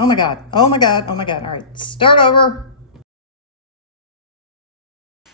Oh my God. Oh my God. Oh my God. All right, start over.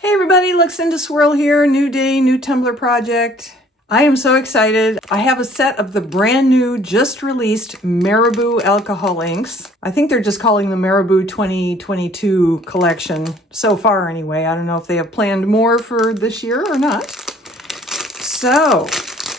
Hey everybody, Luxinda Swirl here. New day, new Tumbler project. I am so excited. I have a set of the brand new, just released Marabu alcohol inks. I think they're just calling the Marabu 2022 collection so far anyway. I don't know if they have planned more for this year or not. So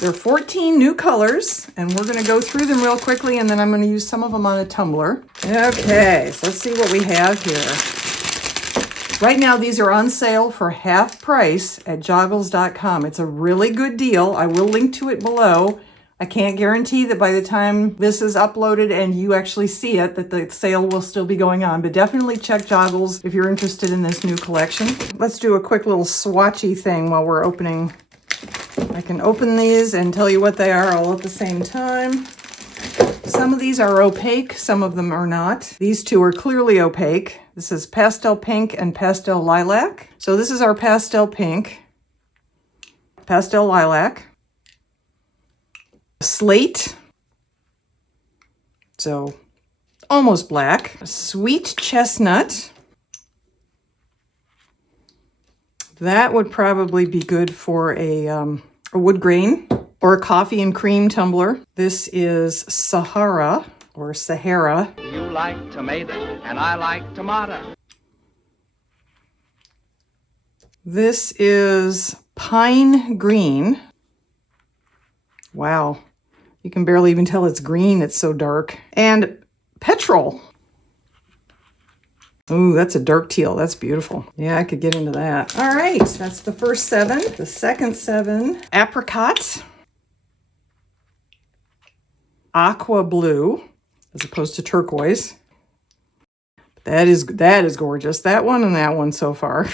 there are 14 new colors and we're gonna go through them real quickly and then I'm gonna use some of them on a tumbler. Okay, so let's see what we have here. Right now, these are on sale for half price at joggles.com. It's a really good deal. I will link to it below. I can't guarantee that by the time this is uploaded and you actually see it, that the sale will still be going on, but definitely check Joggles if you're interested in this new collection. Let's do a quick little swatchy thing while we're opening. I can open these and tell you what they are all at the same time. Some of these are opaque, some of them are not. These two are clearly opaque. This is pastel pink and pastel lilac. So this is our pastel pink, pastel lilac, slate, so almost black, sweet chestnut. That would probably be good for a wood grain or a coffee and cream tumbler. This is Sahara or Sahara. You like tomato and I like tomato. This is pine green. Wow, you can barely even tell it's green, it's so dark. And petrol. Ooh, that's a dark teal. That's beautiful. Yeah, I could get into that. All right, that's the first 7. The second 7, apricot, aqua blue, as opposed to turquoise. That is gorgeous. That one and that one so far.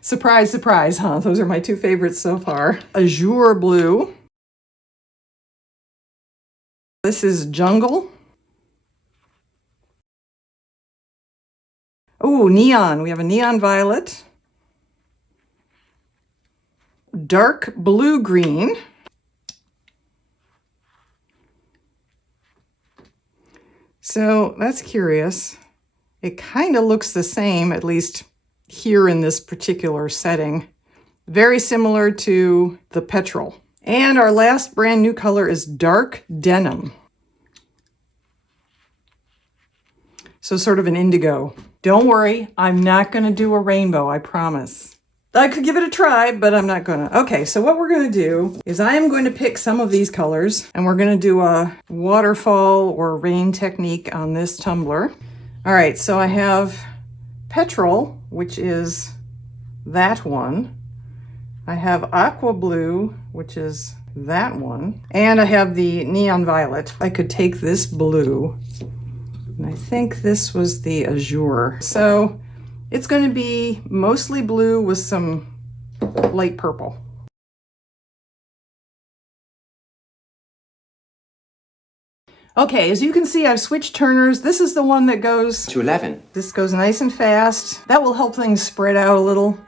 Surprise, surprise, huh? Those are my 2 favorites so far. Azure blue. This is jungle. Oh, neon. We have a neon violet. Dark blue green. So that's curious. It kind of looks the same, at least here in this particular setting. Very similar to the petrol. And our last brand new color is dark denim. So sort of an indigo. Don't worry, I'm not going to do a rainbow, I promise. I could give it a try, but I'm not gonna. Okay, so what we're gonna do is I am going to pick some of these colors and we're gonna do a waterfall or rain technique on this tumbler. All right, so I have petrol, which is that one. I have aqua blue, which is that one. And I have the neon violet. I could take this blue, and I think this was the azure. So it's going to be mostly blue with some light purple. Okay, as you can see, I've switched turners. This is the one that goes To 11. This goes nice and fast. That will help things spread out a little.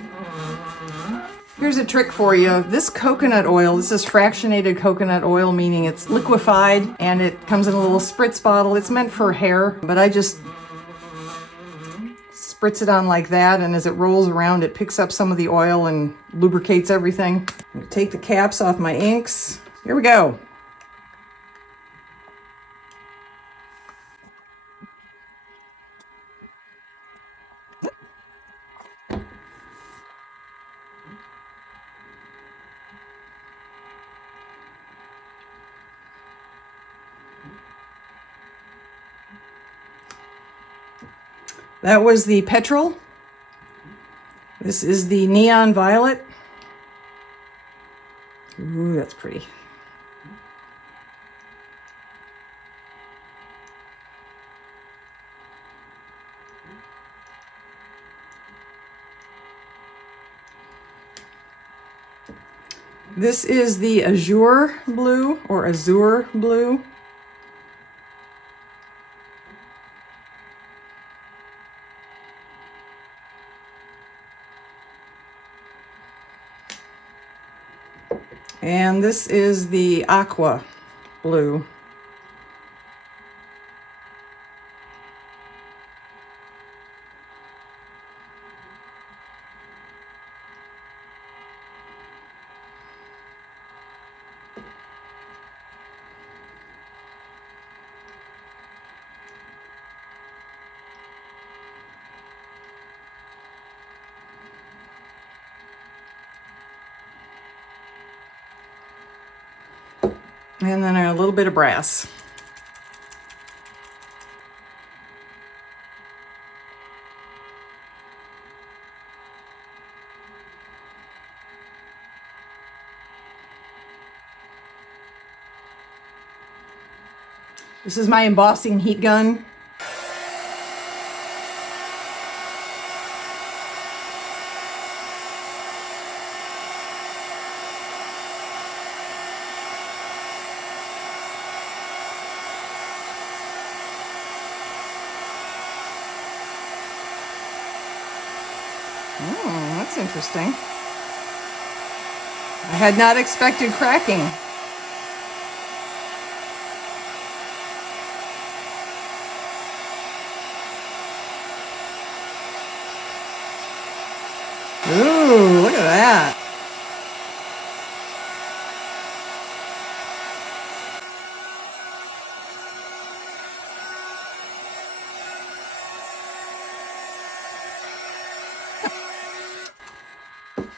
Here's a trick for you. This coconut oil, this is fractionated coconut oil, meaning it's liquefied and it comes in a little spritz bottle. It's meant for hair, but I just spritz it on like that, and as it rolls around, it picks up some of the oil and lubricates everything. Take the caps off my inks. Here we go. That was the petrol. This is the neon violet. Ooh, that's pretty. This is the azure blue or azure blue. And this is the aqua blue. And then a little bit of brass. This is my embossing heat gun. That's interesting. I had not expected cracking. Ooh, look at that.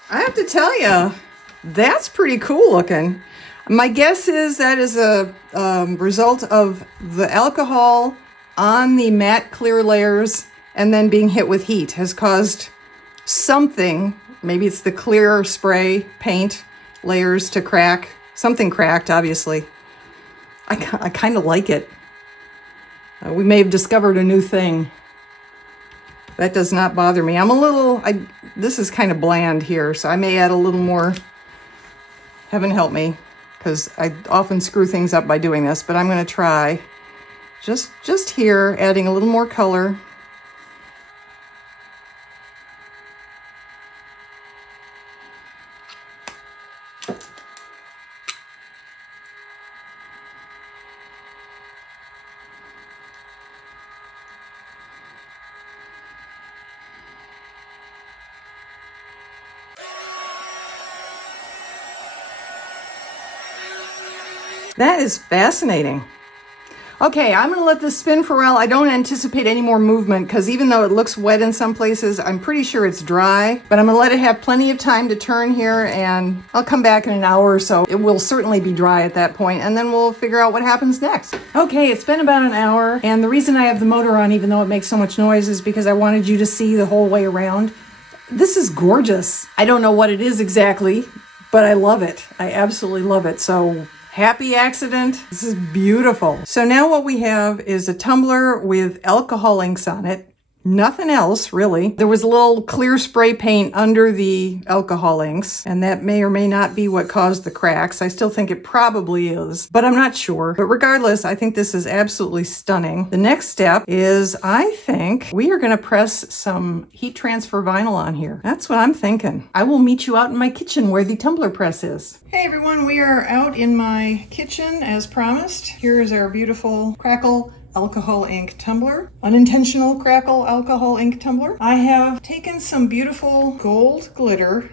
I have to tell you, that's pretty cool looking. My guess is that is a result of the alcohol on the matte clear layers and then being hit with heat has caused something, maybe it's the clear spray paint layers to crack. Something cracked, obviously. I kind of like it. We may have discovered a new thing. That does not bother me. This is kind of bland here, so I may add a little more. Heaven help me, because I often screw things up by doing this, but I'm going to try just here, adding a little more color. That is fascinating. Okay, I'm going to let this spin for a while. I don't anticipate any more movement because even though it looks wet in some places, I'm pretty sure it's dry. But I'm going to let it have plenty of time to turn here, and I'll come back in an hour or so. It will certainly be dry at that point, and then we'll figure out what happens next. Okay, it's been about an hour, and the reason I have the motor on, even though it makes so much noise, is because I wanted you to see the whole way around. This is gorgeous. I don't know what it is exactly, but I love it. I absolutely love it. So happy accident. This is beautiful. So now what we have is a tumbler with alcohol inks on it. Nothing else, really. There was a little clear spray paint under the alcohol inks, and that may or may not be what caused the cracks. I still think it probably is, but I'm not sure. But regardless, I think this is absolutely stunning. The next step is, I think, we are gonna press some heat transfer vinyl on here. That's what I'm thinking. I will meet you out in my kitchen where the tumbler press is. Hey everyone, we are out in my kitchen as promised. Here is our beautiful Crackle alcohol ink tumbler, unintentional Crackle alcohol ink tumbler. I have taken some beautiful gold glitter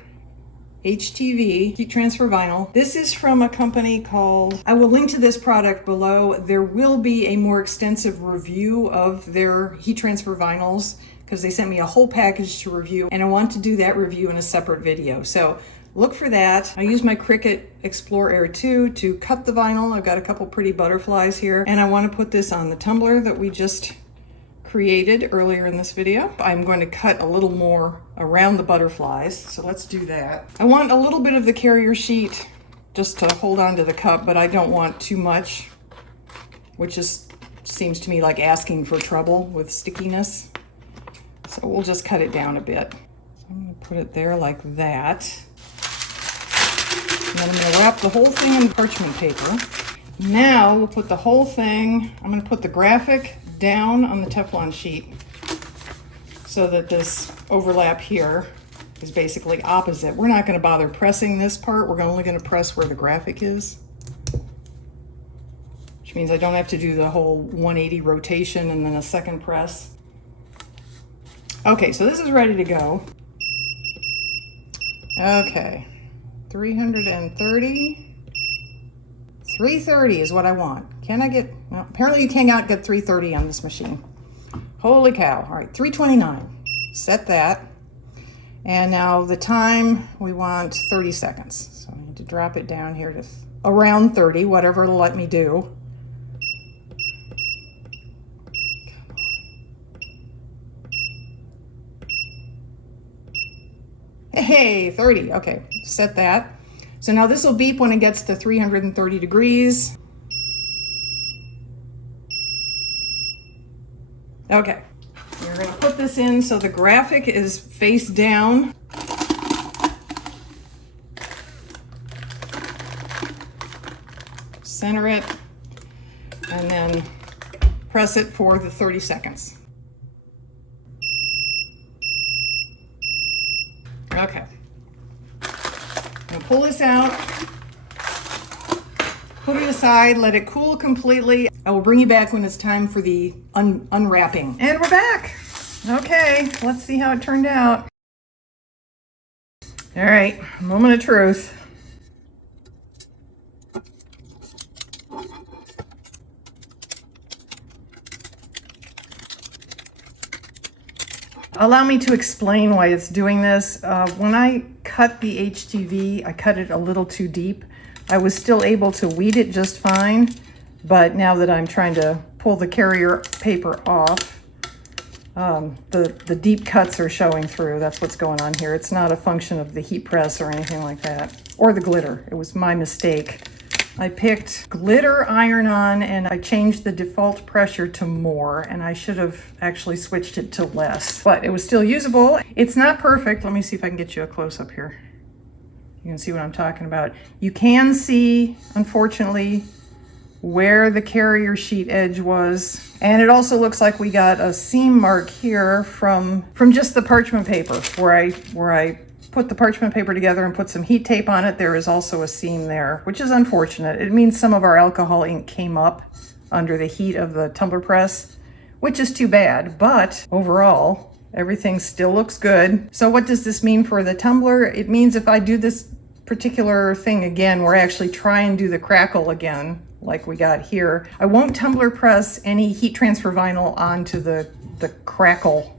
HTV heat transfer vinyl. This is from a company called, I will link to this product below. There will be a more extensive review of their heat transfer vinyls because they sent me a whole package to review, and I want to do that review in a separate video. So look for that. I use my Cricut Explore Air 2 to cut the vinyl. I've got a couple pretty butterflies here, and I want to put this on the tumbler that we just created earlier in this video. I'm going to cut a little more around the butterflies, so let's do that. I want a little bit of the carrier sheet just to hold on to the cup, but I don't want too much, which seems to me like asking for trouble with stickiness. So we'll just cut it down a bit. So I'm going to put it there like that. And then I'm going to wrap the whole thing in parchment paper. Now we'll put the whole thing, I'm going to put the graphic down on the Teflon sheet so that this overlap here is basically opposite. We're not going to bother pressing this part. We're only going to press where the graphic is, which means I don't have to do the whole 180 rotation and then a second press. Okay, so this is ready to go. Okay. 330. 330 is what I want. Can I get, well, apparently you cannot get 330 on this machine. Holy cow. All right, 329. Set that. And now the time, we want 30 seconds. So I need to drop it down here to around 30, whatever it'll let me do. Hey, 30, okay, set that. So now this will beep when it gets to 330 degrees. Okay, we're gonna put this in so the graphic is face down. Center it, and then press it for the 30 seconds. Okay. Now pull this out, put it aside, let it cool completely. I will bring you back when it's time for the unwrapping. And we're back. Okay, let's see how it turned out. All right, moment of truth. Allow me to explain why it's doing this. When I cut the HTV, I cut it a little too deep. I was still able to weed it just fine, but now that I'm trying to pull the carrier paper off, the deep cuts are showing through. That's what's going on here. It's not a function of the heat press or anything like that, or the glitter. It was my mistake. I picked glitter iron-on and I changed the default pressure to more, and I should have actually switched it to less, but it was still usable. It's not perfect. Let me see if I can get you a close-up here. You can see what I'm talking about. You can see, unfortunately, where the carrier sheet edge was. And it also looks like we got a seam mark here from just the parchment paper where I put the parchment paper together and put some heat tape on it. There is also a seam there, which is unfortunate. It means some of our alcohol ink came up under the heat of the tumbler press, which is too bad, but overall, everything still looks good. So what does this mean for the tumbler? It means if I do this particular thing again, where I actually try and do the crackle again, like we got here, I won't tumbler press any heat transfer vinyl onto the Crackle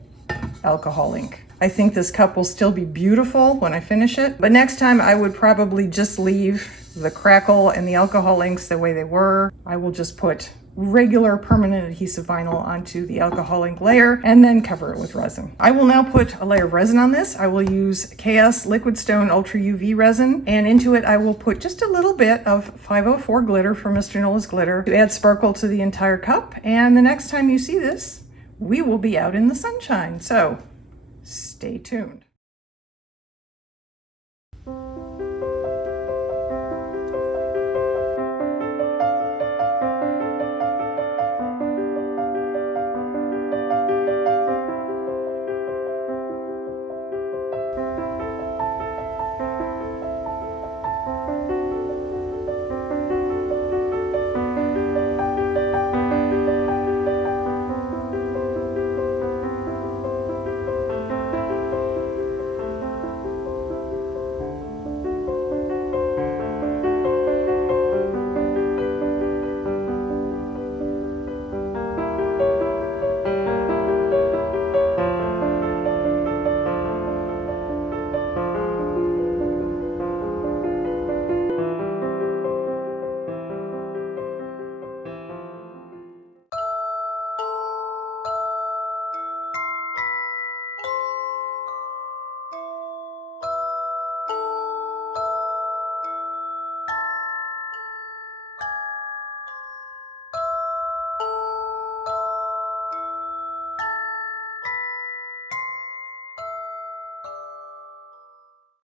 alcohol ink. I think this cup will still be beautiful when I finish it, but next time I would probably just leave the Crackle and the alcohol inks the way they were. I will just put regular permanent adhesive vinyl onto the alcohol ink layer and then cover it with resin. I will now put a layer of resin on this. I will use KS Liquid Stone Ultra UV resin, and into it I will put just a little bit of 504 glitter from Mr. Nola's Glitter to add sparkle to the entire cup. And the next time you see this, we will be out in the sunshine. So stay tuned.